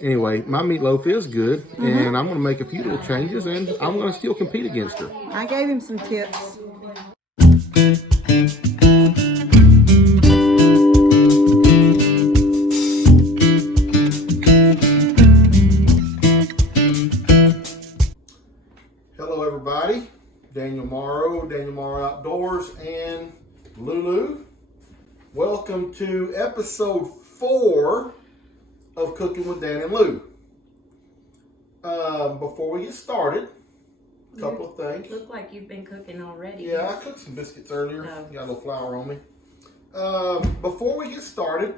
Anyway, my meatloaf is good, and I'm going to make a few little changes, and I'm going to still compete against her. I gave him some tips. Hello, everybody. Daniel Morrow Outdoors, and Lulu. Welcome to episode 4 of Cooking with Dan and Lou. Before we get started, a couple of things. Look like you've been cooking already. Yeah, I cooked some biscuits earlier. Oh. Got a little flour on me. Before we get started,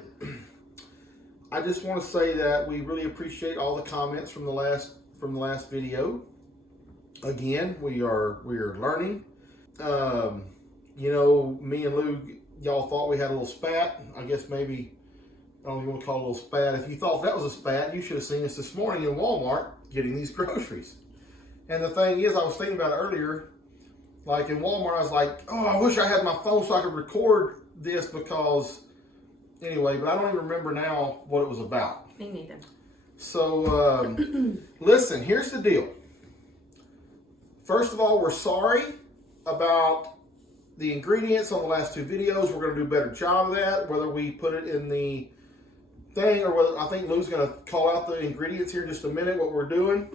I just want to say that we really appreciate all the comments from the last video. Again, we are learning. You know, me and Lou, y'all thought we had a little spat. I guess maybe, I don't know if you want to call it a little spat. If you thought that was a spat, you should have seen us this morning in Walmart getting these groceries. And the thing is, I was thinking about it earlier, like in Walmart, I was like, oh, I wish I had my phone so I could record this because, anyway, but I don't even remember now what it was about. Me neither. So, listen, here's the deal. First of all, we're sorry about the ingredients on the last 2 videos. We're going to do a better job of that, whether we put it in the thing or whether, I think Lou's going to call out the ingredients here in just a minute, what we're doing.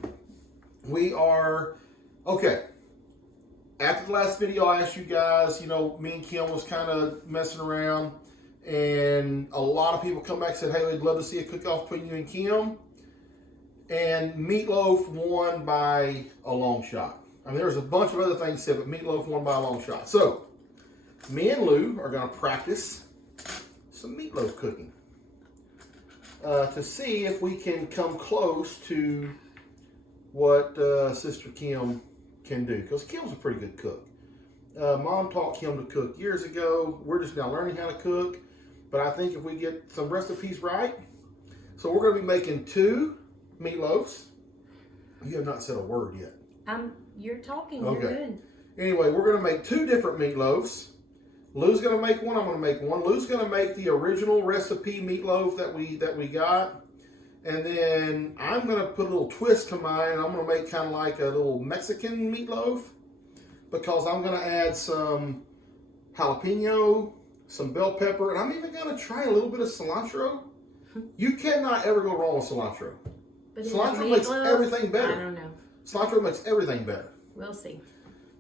We are, okay, after the last video, I asked you guys, you know, me and Kim was kind of messing around, and a lot of people come back and said, hey, we'd love to see a cook-off between you and Kim. And meatloaf won by a long shot. I mean, there's a bunch of other things said, but meatloaf won by a long shot. So, me and Lou are going to practice some meatloaf cooking to see if we can come close to what Sister Kim can do. Because Kim's a pretty good cook. Mom taught Kim to cook years ago. We're just now learning how to cook. But I think if we get some recipes right. So, we're going to be making 2 meatloafs. You have not said a word yet. You're talking. Okay. You're good. Anyway, we're going to make 2 different meatloafs. Lou's going to make one. I'm going to make one. Lou's going to make the original recipe meatloaf that we got. And then I'm going to put a little twist to mine. I'm going to make kind of like a little Mexican meatloaf because I'm going to add some jalapeno, some bell pepper, and I'm even going to try a little bit of cilantro. You cannot ever go wrong with cilantro. But Cilantro makes everything better. I don't know. Cilantro makes everything better. We'll see.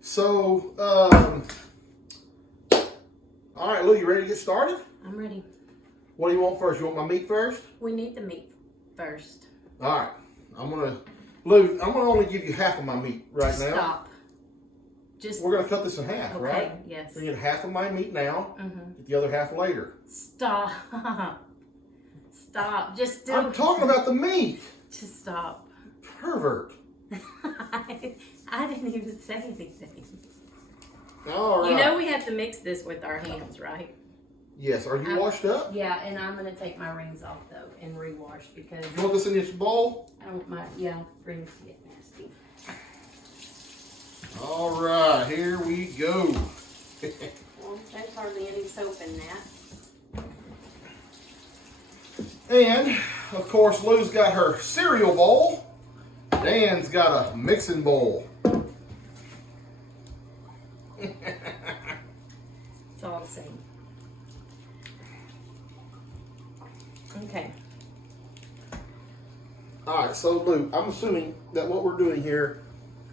So, all right, Lou, you ready to get started? I'm ready. What do you want first? You want my meat first? We need the meat first. All right. Lou, I'm gonna only give you half of my meat right now. Stop. We're gonna cut this in half, okay, right? Yes. So you get half of my meat now. Mm-hmm. Get the other half later. Stop. Stop. Just do. I'm talking about the meat. Just stop. Pervert. I didn't even say anything. All right. You know we have to mix this with our hands, right? Yes. Are you washed up? Yeah, and I'm going to take my rings off, though, and rewash because You want this in this bowl? I don't want my, rings get nasty. All right. Here we go. Well, there's hardly any soap in that. And, of course, Lou's got her cereal bowl. Dan's got a mixing bowl. It's all the same. Okay. All right, so Lou, I'm assuming that what we're doing here,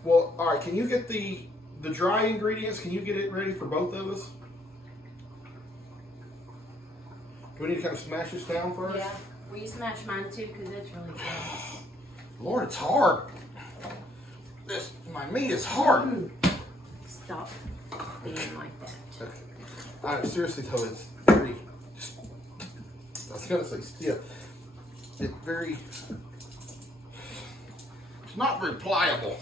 well, all right, can you get the dry ingredients? Can you get it ready for both of us? Do we need to kind of smash this down first? Yeah. Will you smash mine too? Because it's really good. Lord, it's hard. My meat is hard. Stop being like that. Okay. All right, seriously though, it's very, I was gonna say stiff. It's very, it's not very pliable.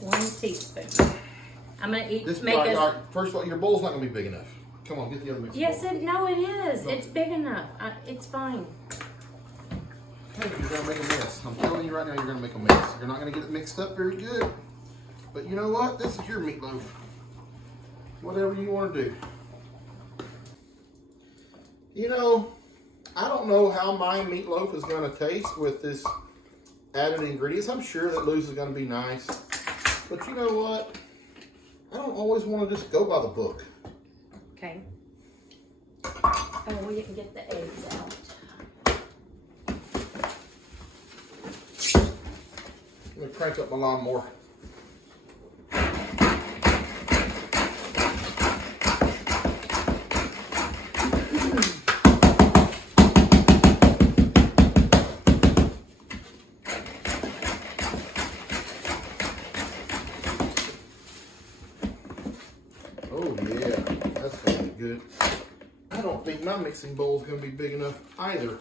1 teaspoon. I'm gonna make all us. right, first of all, your bowl's not gonna be big enough. Come on, get the other mixing Yes, bowl. no, it is. It's big enough. It's fine. Hey, you're gonna make a mess. I'm telling you right now, you're gonna make a mess. You're not gonna get it mixed up very good. But you know what? This is your meatloaf. Whatever you want to do. You know, I don't know how my meatloaf is going to taste with this added ingredients. I'm sure that Lou's is going to be nice. But you know what? I don't always want to just go by the book. Okay. Oh, we didn't get the eggs out. I'm going to crank up my lawnmower. Oh yeah, that's going to be good. I don't think my mixing bowl is going to be big enough either.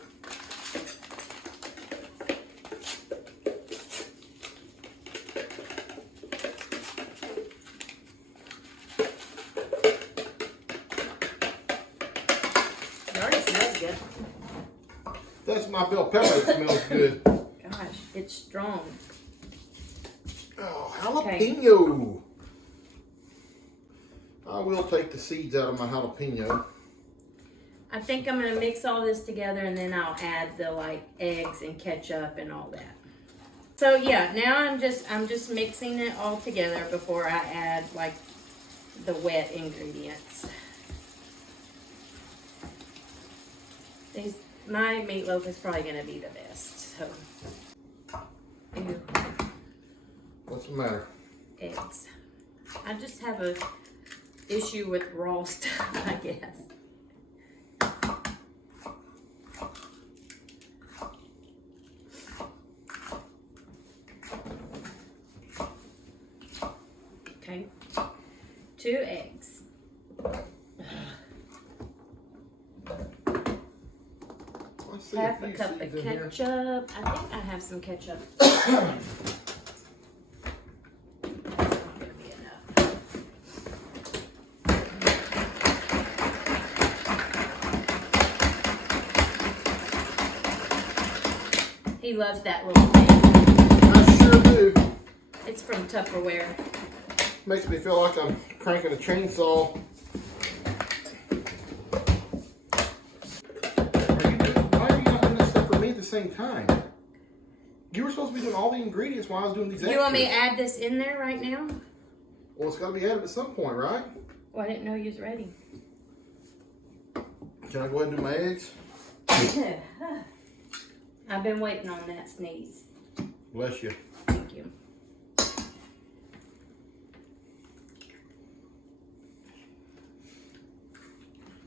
It already smells good. That's my bell pepper that smells good. Gosh, it's strong. Oh, jalapeno. I will take the seeds out of my jalapeno. I think I'm gonna mix all this together and then I'll add the like eggs and ketchup and all that. So yeah, now I'm just mixing it all together before I add like the wet ingredients. My meatloaf is probably gonna be the best. So, ew, What's the matter? eggs. I just have a issue with raw stuff, I guess. Okay, 2 eggs. Half a cup of ketchup. I think I have some ketchup. That's not gonna be enough. He loves that little thing. I sure do. It's from Tupperware. Makes me feel like I'm cranking a chainsaw. Why are you not doing this stuff for me at the same time? You were supposed to be doing all the ingredients while I was doing these extras. You want me to add this in there right now? Well, it's got to be added at some point, right? Well, I didn't know you was ready. Can I go ahead and do my eggs? I've been waiting on that sneeze. Bless you. Thank you.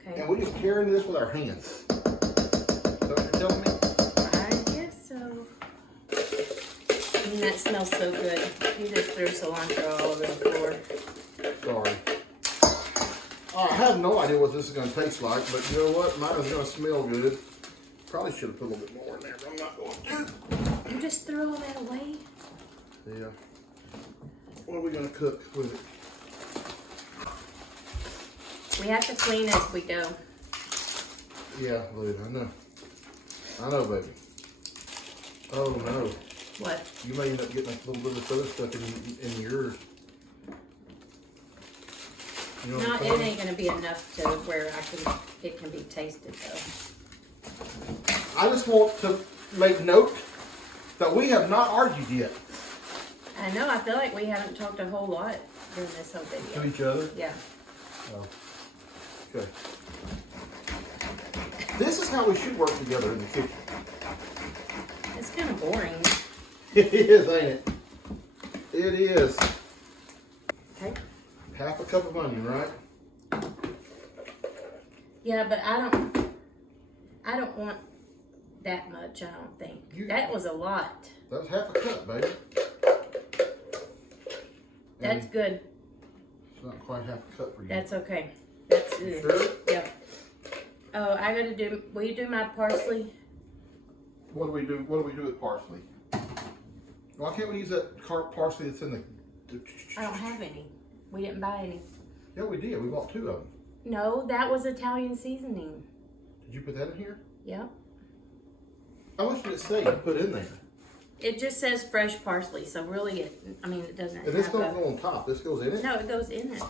Okay. And we just carrying this with our hands. Is that what you're telling me? I guess so. And that smells so good. You just threw cilantro all over the floor. Sorry. I have no idea what this is going to taste like, but you know what? Mine is going to smell good. Probably should have put a little bit more in there, but I'm not going to. You just threw all that away? Yeah. What are we going to cook with it? We have to clean as we go. Yeah, Lou, I know. I know, baby. Oh, no. What? You may end up getting a little bit of other stuff in yours. You know No, what I'm it saying? ain't gonna be enough to where it can be tasted though. I just want to make note that we have not argued yet. I know, I feel like we haven't talked a whole lot during this whole video. To each other? Yeah. Oh. Okay. This is how we should work together in the kitchen. It's kind of boring. It is, ain't it? It is. Okay. Half a cup of onion, right? Yeah, but I don't want that much, I don't think. That was a lot. That's half a cup, baby. That's And good. it's not quite half a cup for you. That's okay. That's good. Sure? Yeah. Oh, I gotta do, will you do my parsley? What do we do with parsley? Why can't we use that parsley that's in the... I don't have any. We didn't buy any. Yeah, we did. We bought 2 of them. No, that was Italian seasoning. Did you put that in here? Yep. How much did it say you put in there? It just says fresh parsley, so really, it doesn't And this have don't go on top. This goes in it? No, it goes in it.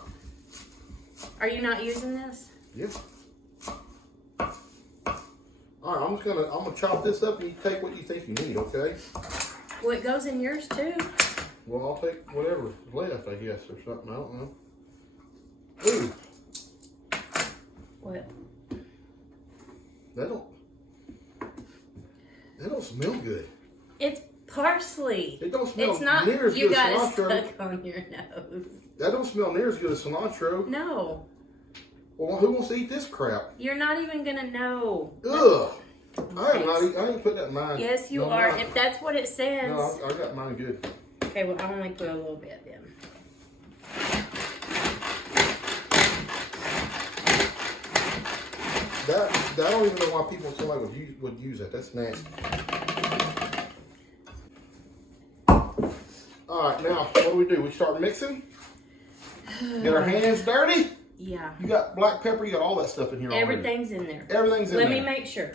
Are you not using this? Yes. All right, I'm gonna chop this up and you take what you think you need, okay? Well, it goes in yours too. Well, I'll take whatever's left, I guess, or something. I don't know. Ooh, What? that don't smell good. It's parsley. It don't smell It's not. near as You good as got it cilantro. stuck on your nose. That don't smell near as good as cilantro. No, Well, who wants to eat this crap? you're not even gonna know. Ugh. I ain't put that in mine. Yes, you No, are. I'm not. If that's what it says. No, I got mine good. Okay, well, I only put a little bit then. I don't even know why people in somebody would use that. That's nasty. All right, now what do? We start mixing. Get our hands dirty. Yeah. You got black pepper. You got all that stuff in here already. Everything's in there. Everything's in there. Let me make sure.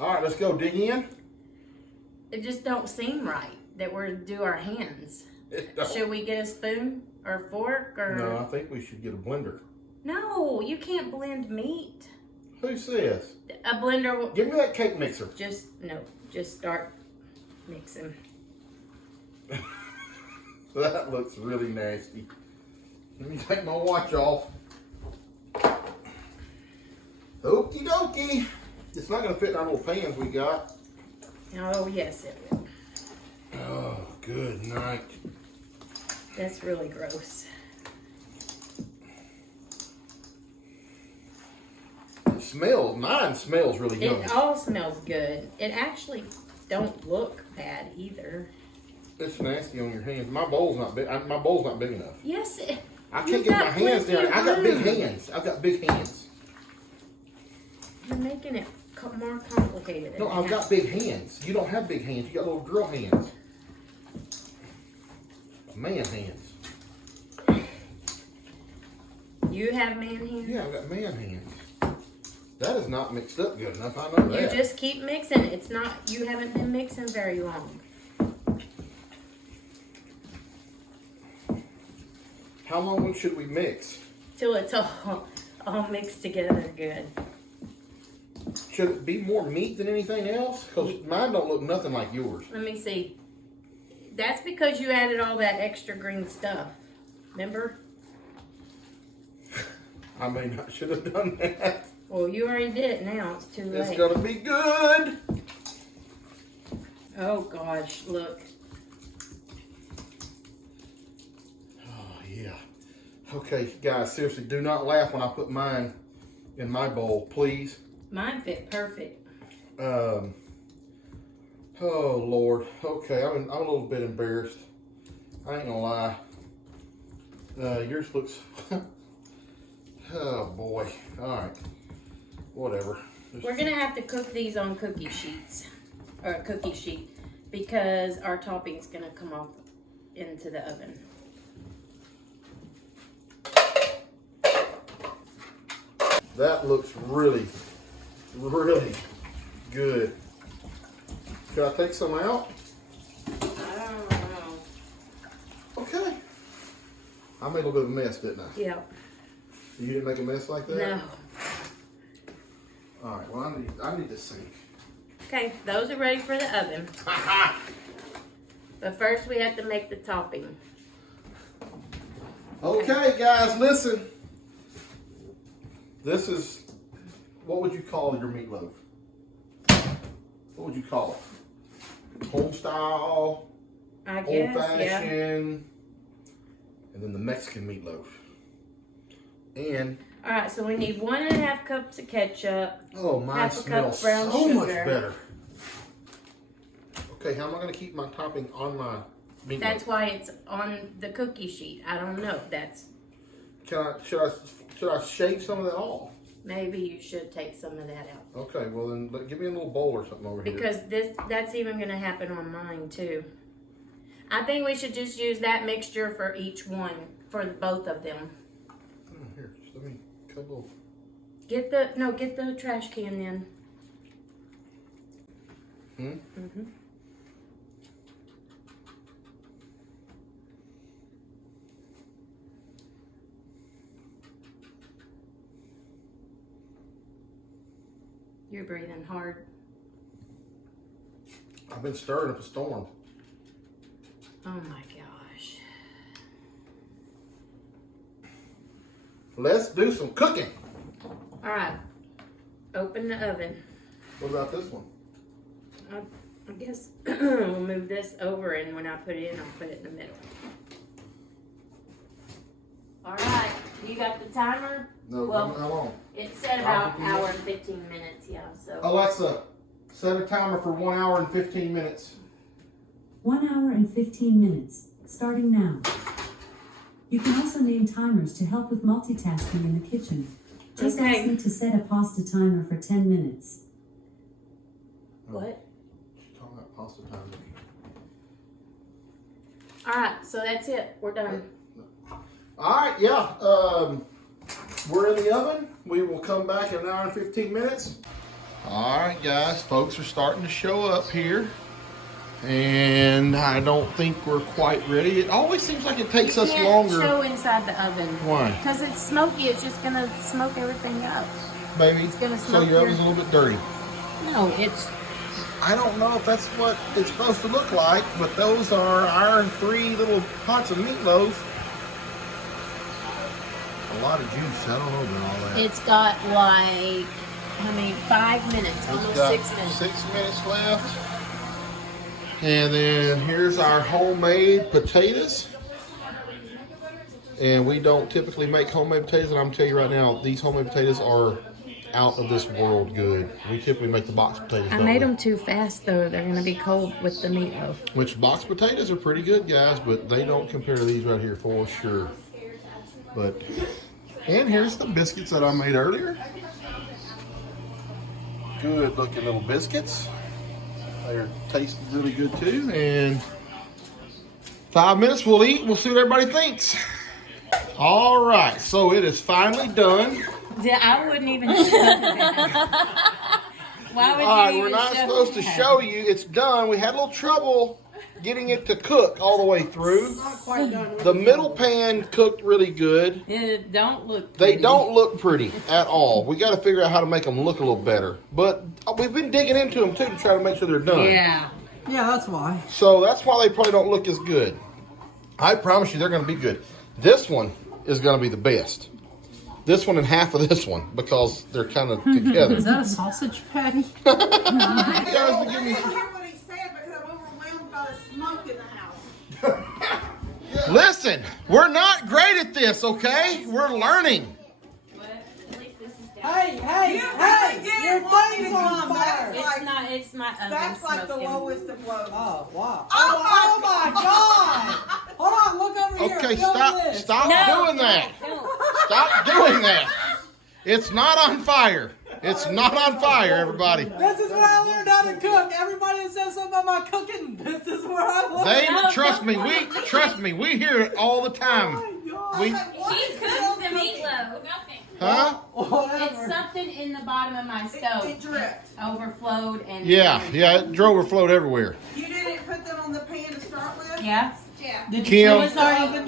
All right, let's go. Dig in. It just don't seem right that we're do our hands. It don't. Should we get a spoon or fork or? No, I think we should get a blender. No, you can't blend meat. Who says? A blender will Give me that cake mixer. just start mixing. That looks really nasty. Let me take my watch off. Okie dokie. It's not going to fit in our little pans we got. Oh yes, it will. Oh, good night. That's really gross. Mine smells really yummy. It all smells good. It actually don't look bad either. It's nasty on your hands. My bowl's not big. My bowl's not big enough. Yes, I can't get my hands down. I got big hands. I've got big hands. You're making it more complicated. No, I've got big hands. You don't have big hands. You got little girl hands. Man hands. You have man hands? Yeah, I've got man hands. That is not mixed up good enough. I know that. You just keep mixing. It's not, you haven't been mixing very long. How long should we mix? Till it's all mixed together good. Should it be more meat than anything else? Because mine don't look nothing like yours. Let me see. That's because you added all that extra green stuff. Remember? I mean, I should have done that. Well, you already did it now. It's too late. It's gonna be good. Oh, gosh. Look. Oh, yeah. Okay, guys, seriously, do not laugh when I put mine in my bowl, please. Mine fit perfect. Oh, Lord. Okay, I'm a little bit embarrassed. I ain't gonna lie. Yours looks... Oh, boy. All right. Whatever. We're going to have to cook these on cookie sheets. Or a cookie sheet. Because our topping's going to come off into the oven. That looks really, really good. Should I take some out? I don't know. Okay. I made a little bit of a mess, didn't I? Yeah. You didn't make a mess like that? No. All right, well, I need to sink. Okay, those are ready for the oven. But first we have to make the topping. Okay, guys, listen. This is, what would you call your meatloaf? What would you call it? Home style, I old guess, yeah. fashioned, and then the Mexican meatloaf. And Alright, so we need 1.5 cups of ketchup. oh, mine half a cup smells brown so much sugar. better. Okay, how am I going to keep my topping on my meatloaf? That's why it's on the cookie sheet. I don't know. That's Should I shave some of that off? maybe you should take some of that out. Okay, well then give me a little bowl or something over here. Because that's even gonna happen on mine too. I think we should just use that mixture for each one, for both of them. Oh, here, just let me couple. Get the trash can then. Mm-hmm. You're breathing hard. I've been stirring up a storm. Oh my gosh. Let's do some cooking. All right. Open the oven. What about this one? I guess we'll move this over, and when I put it in, I'll put it in the middle. All right. You got the timer? No, Well, how long? It said about hour and 15 minutes, yeah. So. Alexa, set a timer for 1 hour and 15 minutes. 1 hour and 15 minutes, starting now. You can also name timers to help with multitasking in the kitchen. Just Okay. ask me to set a pasta timer for 10 minutes. What? She's talking about pasta timer. All right, so that's it. We're done. All right, yeah. We're in the oven. We will come back in an hour and 15 minutes. All right, guys. Folks are starting to show up here. And I don't think we're quite ready. It always seems like it takes us longer. Show inside the oven. Why? Because it's smoky. It's just gonna smoke everything up. Baby, It's gonna so smoke your oven's a little bit dirty. No, it's. I don't know if that's what it's supposed to look like, but those are our 3 little pots of meatloaf. A lot of juice. I don't know about all that. It's got like, 5 minutes, It's almost got 6 minutes. 6 minutes left. And then here's our homemade potatoes. And we don't typically make homemade potatoes, and I'm gonna tell you right now, these homemade potatoes are out of this world good. We typically make the box potatoes. I don't made we? them too fast though. They're gonna be cold with the meatloaf. Which box potatoes are pretty good, guys, but they don't compare to these right here for sure. But, and here's the biscuits that I made earlier. Good looking little biscuits. They're tasting really good too. And 5 minutes we'll eat. We'll see what everybody thinks. All right, so it is finally done. Yeah, I wouldn't even show that. Why would All right, you we're even not show supposed to that? show you. It's done. We had a little trouble getting it to cook all the way through. The middle pan cooked really good. It don't look They pretty. don't look pretty at all. We got to figure out how to make them look a little better. But we've been digging into them too to try to make sure they're done. Yeah. Yeah, that's why. So that's why they probably don't look as good. I promise you they're going to be good. This one is going to be the best. This one and half of this one because they're kind of together. Is that a sausage patty? You guys give me- I hear what he said because I'm overwhelmed by the smoke in the house. Listen, we're not great at this, okay? We're learning. Hey, hey, You hey! really didn't Your want me thing's to on come. fire! It's not. It's my oven That's like the smoking. lowest of lows. Oh, wow. Oh, my God! Hold on, look over here. Okay, Film stop this. stop No, doing that. don't. Stop doing that. It's not on fire. It's not on fire, everybody. This is where I learned how to cook. Everybody that says something about my cooking, this is where I learned. They No, trust me. don't. Trust me. We hear it all the time. We, He cooked the meatloaf. huh? It's Whatever. something in the bottom of my stove. It dripped. Overflowed and. Yeah, it overflowed everywhere. You didn't put them on the pan to start with? Yeah. Yeah. Did Kim. you It was already. oven?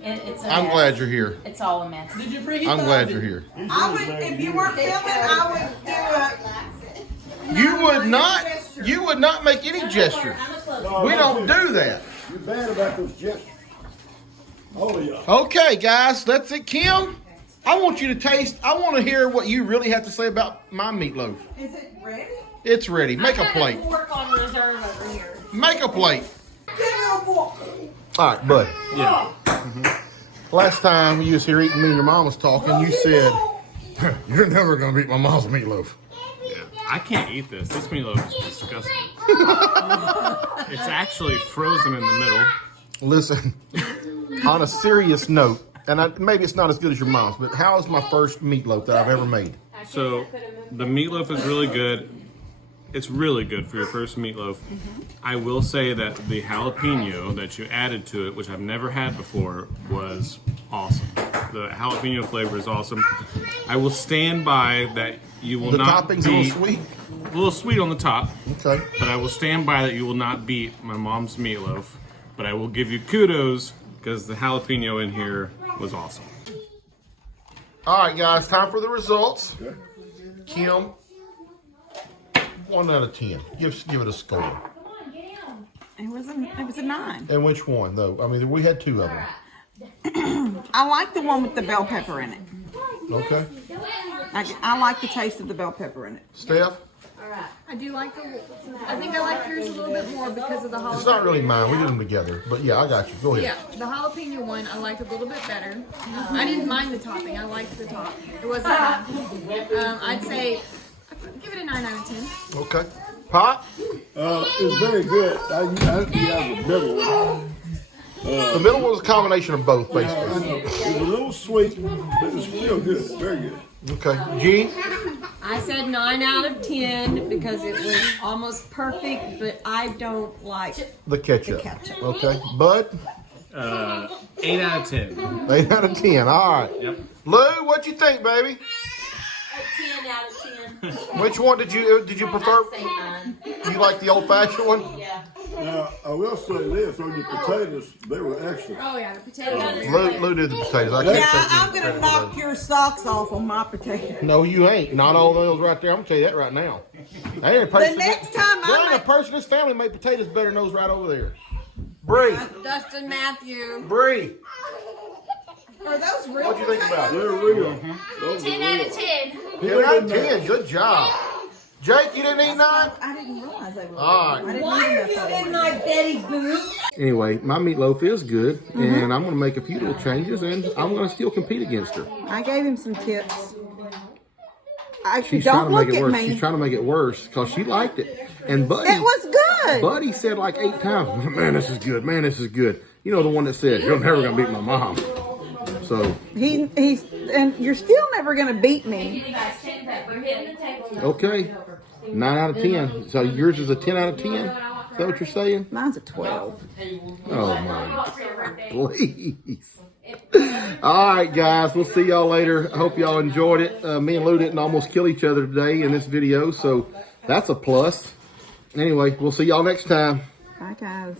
It's a I'm mess. glad you're here. It's all a mess. Did you preheat I'm the glad oven? you're here. I would, if you weren't filming, I would do it. You would not. You would not make any gesture. I'm a close. We don't do that. You're bad about those gestures. Oh, yeah. Okay, guys, that's it. Kim, I want you to taste. I want to hear what you really have to say about my meatloaf. Is it ready? It's ready. Make a I got plate. fork on reserve over here. Make a plate. Give me a fork. All right, bud. Yeah. Last time you was here eating, me and your mom was talking. You said you're never gonna beat my mom's meatloaf. I can't eat this. This meatloaf is disgusting. It's actually frozen in the middle. Listen, on a serious note, and maybe it's not as good as your mom's, but how is my first meatloaf that I've ever made? So the meatloaf is really good. It's really good for your first meatloaf. I will say that the jalapeno that you added to it, which I've never had before, was awesome. The jalapeno flavor is awesome. I will stand by that you will The not topping's a beat, little sweet. a little sweet on the top, Okay. but I will stand by that you will not beat my mom's meatloaf. But I will give you kudos because the jalapeno in here was awesome. All right, guys, time for the results. Kim, 1 out of 10. Give it a score. It was a 9. And which one though? I mean, we had 2 of them. I like the one with the bell pepper in it. Okay. I like the taste of the bell pepper in it. Steph? I do like I think I like yours a little bit more because of the jalapeno. It's not really mine. We did them together. But yeah, I got you. Go ahead. Yeah, the jalapeno one I liked a little bit better. I didn't mind the topping. I liked the top. It wasn't bad. I'd say, give it a 9 out of 10. Okay. Pop? It's very good. I have the middle one. The middle one was a combination of both, basically. It's a little sweet, but it's still good. Very good. Okay. G? I said 9 out of 10 because it was almost perfect, but I don't like The ketchup. the ketchup. Okay. Bud? 8 out of 10. 8 out of 10. All right. Yep. Lou, what you think, baby? A 10 out of 10. Which one did you prefer? I'd say 9. You like the old-fashioned one? Yeah. Now, I will say this, on the potatoes, they were excellent. Oh yeah, the potatoes. Lou did the potatoes. I can't Yeah, take I'm any gonna credit for knock those. your socks off on my potato. No, you ain't. Not all those right there. I'm gonna tell you that right now. There ain't a person, The next time there I ain't a make, person in this family make potatoes better than those right over there. Bree, Dustin Matthew. Bree, are those real? what you think about it? They're real. Those 10 are out real. of 10. 10 out of 10. Good job. Jake, you didn't eat 9? I didn't realize they were. All right. I didn't eat enough of them. Betty Boop? Anyway, my meatloaf is good, and I'm gonna make a few little changes, and I'm gonna still compete against her. I gave him some tips. She's Don't trying to look make it at worse. me. She's trying to make it worse because she liked it. And Buddy, It was good. Buddy said like 8 times, "Man, this is good. Man, this is good." You know the one that said, "You're never gonna beat my mom." So He's and you're still never gonna beat me. You guys take that. We're hitting the table. okay, 9 out of 10. So yours is a 10 out of 10. Is that what you're saying? Mine's a 12. Oh my, please. All right, guys, we'll see y'all later. I hope y'all enjoyed it. Me and Lou didn't almost kill each other today in this video, so that's a plus. Anyway, we'll see y'all next time. Bye, guys.